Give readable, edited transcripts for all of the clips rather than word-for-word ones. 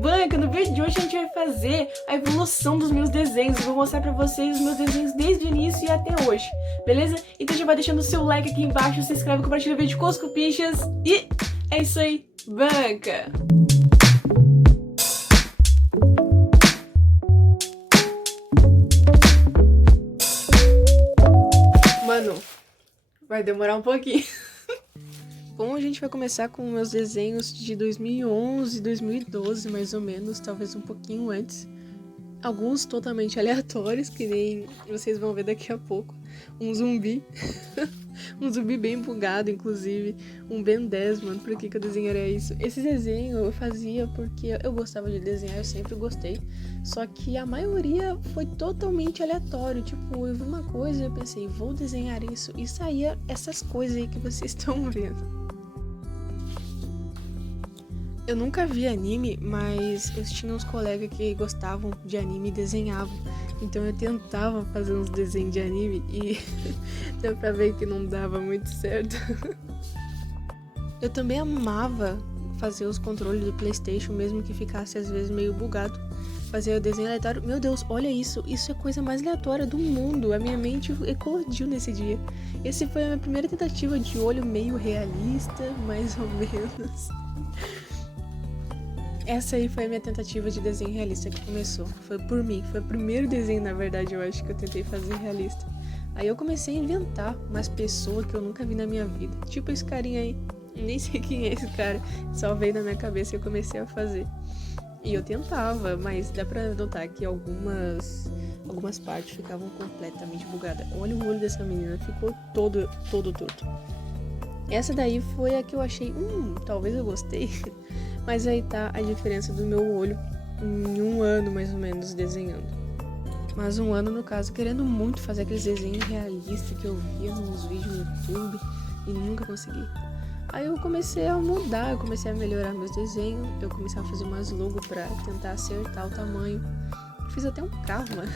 Banca, no vídeo de hoje a gente vai fazer a evolução dos meus desenhos. Eu vou mostrar pra vocês os meus desenhos desde o início e até hoje, beleza? Então já vai deixando o seu like aqui embaixo, se inscreve, compartilha o vídeo com os cupichas e é isso aí, banca! Mano, vai demorar um pouquinho. Como a gente vai começar com meus desenhos de 2011, 2012, mais ou menos, talvez um pouquinho antes. Alguns totalmente aleatórios, que nem vocês vão ver daqui a pouco. Um zumbi. Um zumbi bem bugado, inclusive. Um Ben 10, mano. Por que eu desenharia isso? Esse desenho eu fazia porque eu gostava de desenhar, eu sempre gostei. Só que a maioria foi totalmente aleatório. Tipo, eu vi uma coisa e eu pensei, vou desenhar isso. E saía essas coisas aí que vocês estão vendo. Eu nunca vi anime, mas eu tinha uns colegas que gostavam de anime e desenhavam. Então eu tentava fazer uns desenhos de anime e deu pra ver que não dava muito certo. Eu também amava fazer os controles do PlayStation, mesmo que ficasse às vezes meio bugado. Fazer o desenho aleatório. Meu Deus, olha isso. Isso é a coisa mais aleatória do mundo. A minha mente eclodiu nesse dia. Esse foi a minha primeira tentativa de olho meio realista, mais ou menos. Essa aí foi a minha tentativa de desenho realista que começou. Foi por mim. Foi o primeiro desenho, na verdade, eu acho que eu tentei fazer realista. Aí eu comecei a inventar umas pessoas que eu nunca vi na minha vida. Tipo esse carinha aí. Nem sei quem é esse cara. Só veio na minha cabeça e eu comecei a fazer. E eu tentava, mas dá pra notar que algumas partes ficavam completamente bugadas. Olha o olho dessa menina. Ficou todo torto. Essa daí foi a que eu achei, talvez eu gostei. Mas aí tá a diferença do meu olho em um ano, mais ou menos, desenhando. Mas um ano, no caso, querendo muito fazer aqueles desenhos realistas que eu via nos vídeos no YouTube e nunca consegui. Aí eu comecei a mudar, eu comecei a melhorar meus desenhos, eu comecei a fazer umas logos pra tentar acertar o tamanho. Fiz até um carro, mano.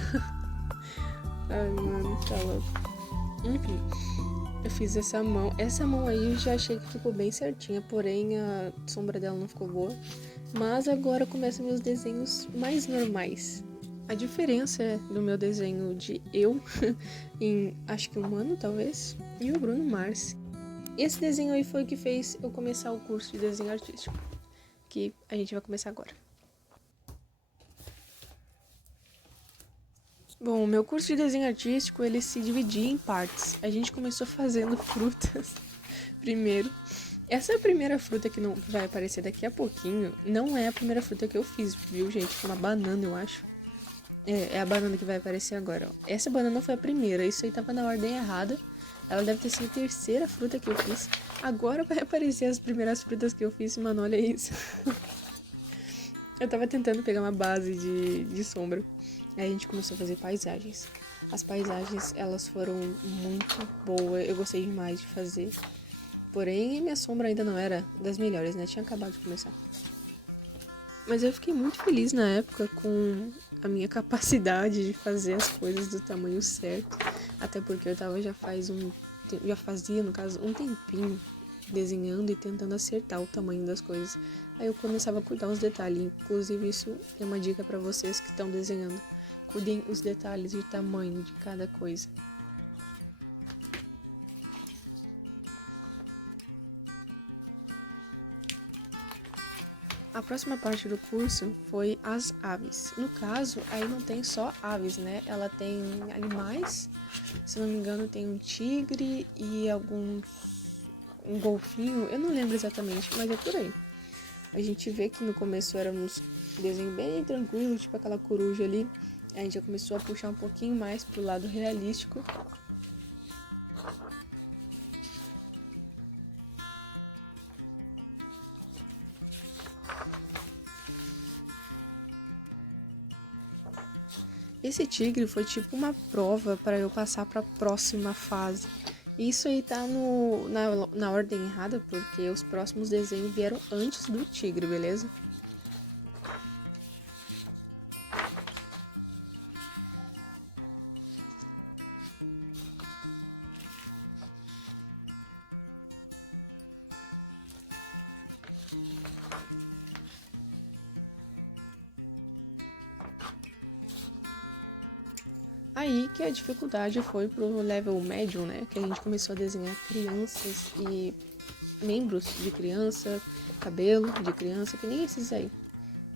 Ai, mano, tá louco. Enfim. Eu fiz essa mão. Essa mão aí eu já achei que ficou bem certinha, porém a sombra dela não ficou boa. Mas agora começam meus desenhos mais normais. A diferença do meu desenho de eu, em acho que um ano talvez, e o Bruno Mars. Esse desenho aí foi o que fez eu começar o curso de desenho artístico, que a gente vai começar agora. Bom, o meu curso de desenho artístico, ele se dividia em partes. A gente começou fazendo frutas primeiro. Essa primeira fruta que vai aparecer daqui a pouquinho, não é a primeira fruta que eu fiz, viu, gente? Foi uma banana, eu acho. É a banana que vai aparecer agora, ó. Essa banana foi a primeira, isso aí tava na ordem errada. Ela deve ter sido a terceira fruta que eu fiz. Agora vai aparecer as primeiras frutas que eu fiz, mano, olha isso. Eu tava tentando pegar uma base de sombra. Aí a gente começou a fazer paisagens. As paisagens, elas foram muito boas. Eu gostei demais de fazer. Porém, minha sombra ainda não era das melhores, né? Tinha acabado de começar. Mas eu fiquei muito feliz na época com a minha capacidade de fazer as coisas do tamanho certo. Até porque eu tava já fazia, no caso, um tempinho desenhando e tentando acertar o tamanho das coisas. Aí eu começava a cuidar os detalhes. Inclusive, isso é uma dica pra vocês que estão desenhando. Cuidem os detalhes de tamanho de cada coisa. A próxima parte do curso foi as aves. No caso, aí não tem só aves, né? Ela tem animais, se não me engano tem um tigre e um golfinho, eu não lembro exatamente, mas é por aí. A gente vê que no começo éramos um desenho bem tranquilo, tipo aquela coruja ali. A gente já começou a puxar um pouquinho mais pro lado realístico. Esse tigre foi tipo uma prova para eu passar para a próxima fase. Isso aí tá na ordem errada, porque os próximos desenhos vieram antes do tigre, beleza? Aí que a dificuldade foi pro level médio, né? Que a gente começou a desenhar crianças e membros de criança, cabelo de criança, que nem esses aí.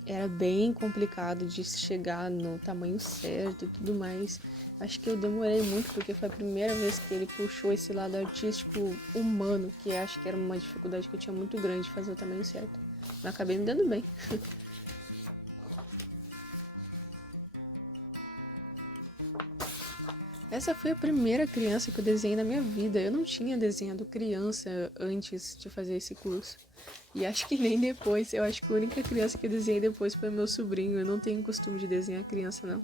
Era bem complicado de chegar no tamanho certo e tudo mais. Acho que eu demorei muito porque foi a primeira vez que ele puxou esse lado artístico humano, que acho que era uma dificuldade que eu tinha muito grande de fazer o tamanho certo. Mas acabei me dando bem. Essa foi a primeira criança que eu desenhei na minha vida. Eu não tinha desenhado criança antes de fazer esse curso. E acho que nem depois. Eu acho que a única criança que eu desenhei depois foi meu sobrinho. Eu não tenho costume de desenhar criança, não.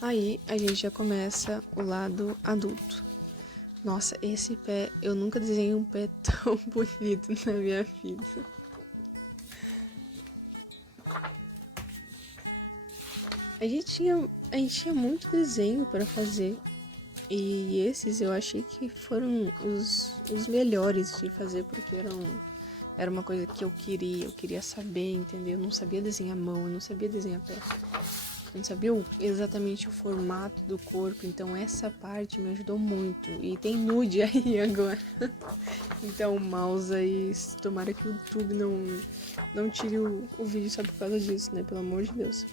Aí a gente já começa o lado adulto. Nossa, esse pé, eu nunca desenhei um pé tão bonito na minha vida. A gente tinha muito desenho para fazer. E esses eu achei que foram os melhores de fazer, porque era uma coisa que eu queria saber, entendeu? Eu não sabia desenhar mão, eu não sabia desenhar pé. Eu não sabia exatamente o formato do corpo, então essa parte me ajudou muito. E tem nude aí agora. Então, mouse aí, tomara que o YouTube não tire o vídeo só por causa disso, né? Pelo amor de Deus.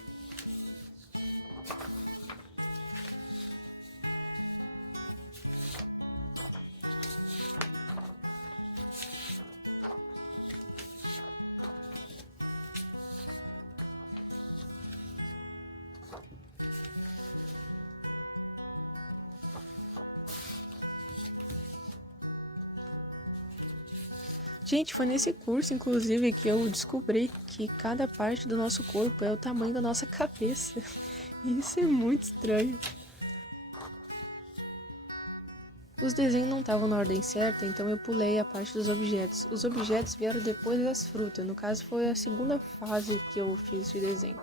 Gente, foi nesse curso, inclusive, que eu descobri que cada parte do nosso corpo é o tamanho da nossa cabeça. Isso é muito estranho. Os desenhos não estavam na ordem certa, então eu pulei a parte dos objetos. Os objetos vieram depois das frutas, no caso foi a segunda fase que eu fiz de desenho.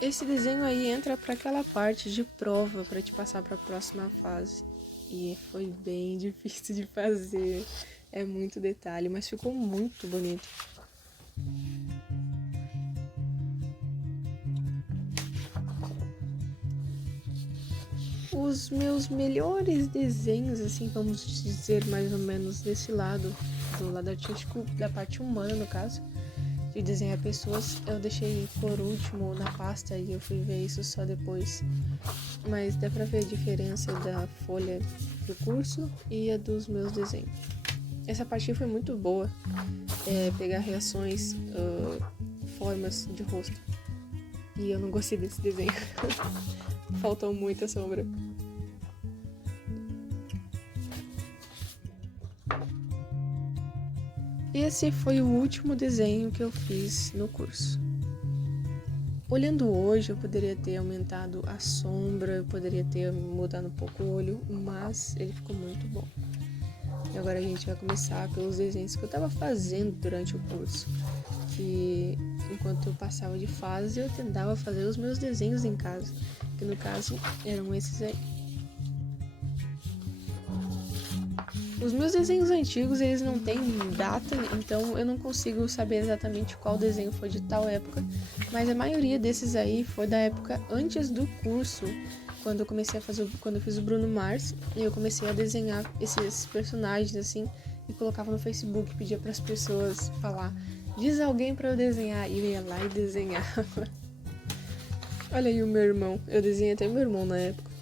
Esse desenho aí entra para aquela parte de prova para te passar para a próxima fase. E foi bem difícil de fazer. É muito detalhe, mas ficou muito bonito. Os meus melhores desenhos, assim, vamos dizer mais ou menos desse lado, do lado artístico, da parte humana no caso, de desenhar pessoas, eu deixei por último na pasta e eu fui ver isso só depois. Mas dá pra ver a diferença da folha do curso e a dos meus desenhos. Essa parte foi muito boa, pegar reações, formas de rosto. E eu não gostei desse desenho. Faltou muita sombra. Esse foi o último desenho que eu fiz no curso. Olhando hoje, eu poderia ter aumentado a sombra, eu poderia ter mudado um pouco o olho, mas ele ficou muito bom. E agora a gente vai começar pelos desenhos que eu estava fazendo durante o curso. Que enquanto eu passava de fase, eu tentava fazer os meus desenhos em casa. Que no caso eram esses aí. Os meus desenhos antigos, eles não têm data, então eu não consigo saber exatamente qual desenho foi de tal época, mas a maioria desses aí foi da época antes do curso, quando eu comecei a fazer, quando eu fiz o Bruno Mars, e eu comecei a desenhar esses personagens assim e colocava no Facebook, pedia para as pessoas falar, diz alguém para eu desenhar, e eu ia lá e desenhava. Olha aí o meu irmão, eu desenhei até meu irmão na época.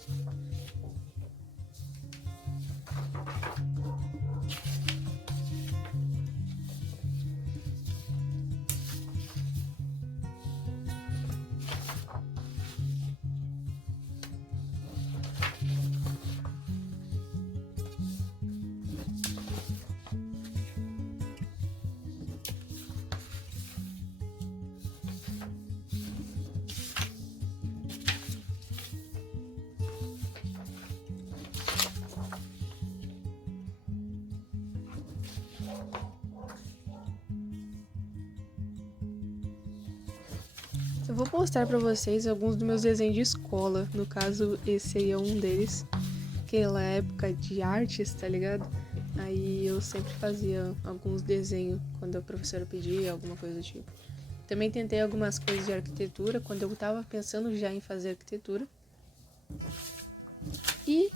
Eu vou postar pra vocês alguns dos meus desenhos de escola. No caso, esse aí é um deles. Aquela época de artes, tá ligado? Aí eu sempre fazia alguns desenhos quando a professora pedia, alguma coisa do tipo. Também tentei algumas coisas de arquitetura quando eu tava pensando já em fazer arquitetura. E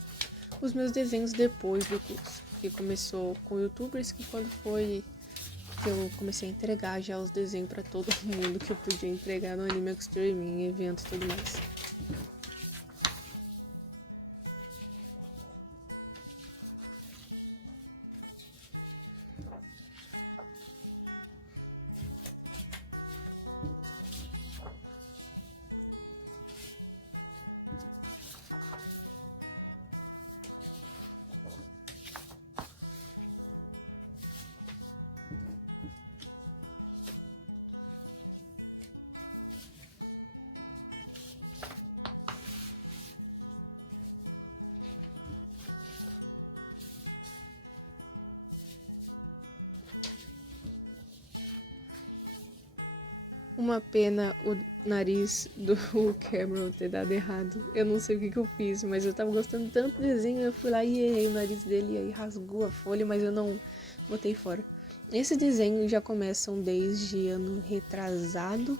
os meus desenhos depois do curso, que começou com youtubers, que quando foi que eu comecei a entregar já os desenhos pra todo mundo que eu podia entregar no Anime Extreme, em evento e tudo mais. Uma pena o nariz do Cameron ter dado errado. Eu não sei o que eu fiz, mas eu tava gostando tanto do desenho, eu fui lá e errei o nariz dele e aí rasgou a folha, mas eu não botei fora. Esses desenhos já começam desde ano retrasado,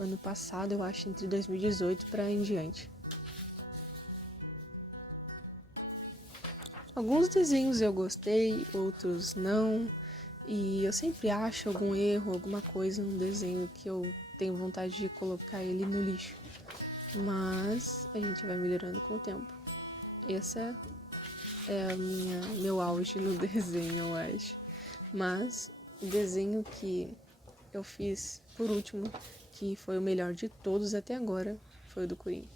ano passado, eu acho, entre 2018 pra em diante. Alguns desenhos eu gostei, outros não. E eu sempre acho algum erro, alguma coisa no desenho que eu tenho vontade de colocar ele no lixo. Mas a gente vai melhorando com o tempo. Essa é meu auge no desenho, eu acho. Mas o desenho que eu fiz por último, que foi o melhor de todos até agora, foi o do Coringa.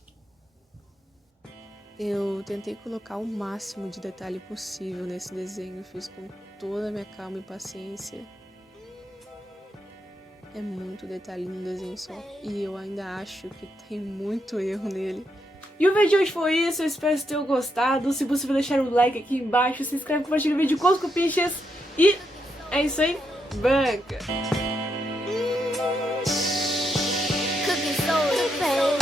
Eu tentei colocar o máximo de detalhe possível nesse desenho, fiz com toda a minha calma e paciência. É muito detalhe num desenho só, e eu ainda acho que tem muito erro nele. E o vídeo de hoje foi isso, eu espero que vocês tenham gostado. Se possível, deixar um like aqui embaixo, se inscreve, compartilha o vídeo com os cupinchas. E é isso aí, banca! Cooking soul,